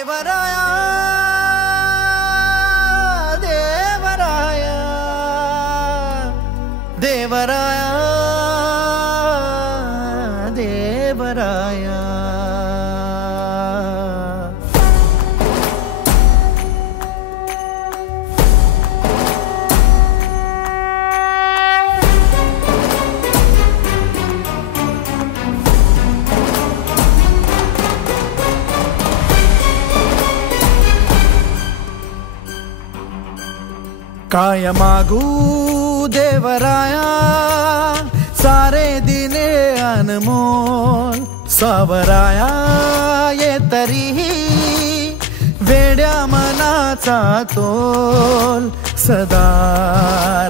देवराया देवराया देवराया देवराया काय मागू देवराया सारे दिने अनमोल सावराया ये तरीही वेड्या मनाचा तोल सदा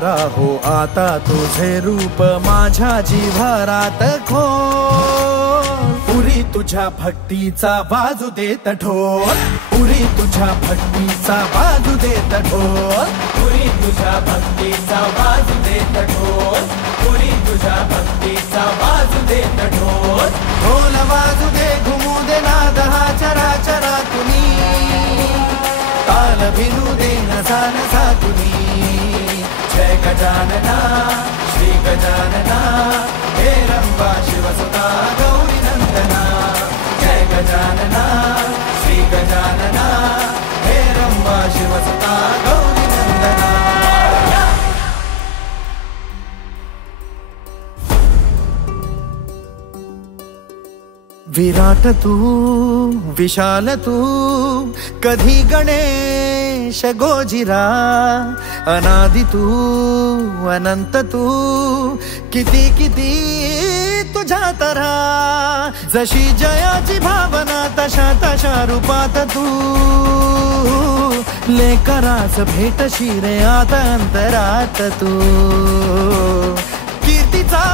राहो आता तुझे रूप माझ्या जिव्हारात खोल पुरी तुझ्या भक्तीचा बाजू देत ढोल पुरी तुझ्या भक्तीचा बाजू देत ढोल पुरी तुझ्या भक्तीचा बाजू देत ढोल पुरी तुझ्या भक्तीचा बाजू देत ढोल ढोल वाजू दे घुमू दे नाद हा चराचरा तुम्ही ताल भिनू दे नसा नसा तुम्ही जय गजानना श्री गजानना हे रंबा शिवसुता गौरी नंदना जय गजानना श्री गजानना हे रंबा शिवसुता गौरी नंदना विराट तू विशाल तू कधी गणेश गोजिरा अनादि तू अनंत तू किती किती तुझ्या तऱ्हा जशी जयाची भावना तशा तशा रूपात तू लेकरास भेटशी रे आता अंतरात तू कीर्तीचा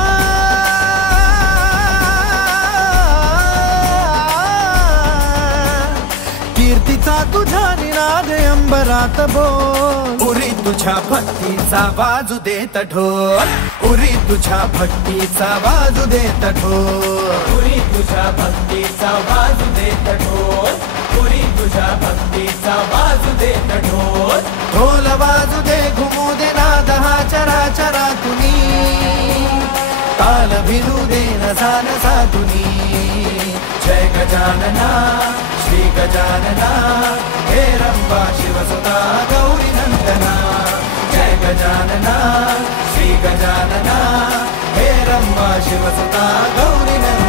कीर्तीचा तुझा निनाद अंबरात बोल पुरी तुझ्या भक्तीचा बाजू देत ढोल पुरी तुझ्या भक्तीचा बाजू देत ढोल पुरी तुझ्या भक्तीचा बाजू देत ढोल पुरी तुझ्या भक्तीचा बाजू देत ढोल ढोल वाजू दे घुमू दे नाद हा चराचरा तुम्ही ताल भिनू दे नसा नसा तुम्ही जय गजानना श्री गजानना हे रंबा शिवसुता गौरी नंदना जय गजानना श्री गजानना हे रंबा शिवसुता गौरी नंदना।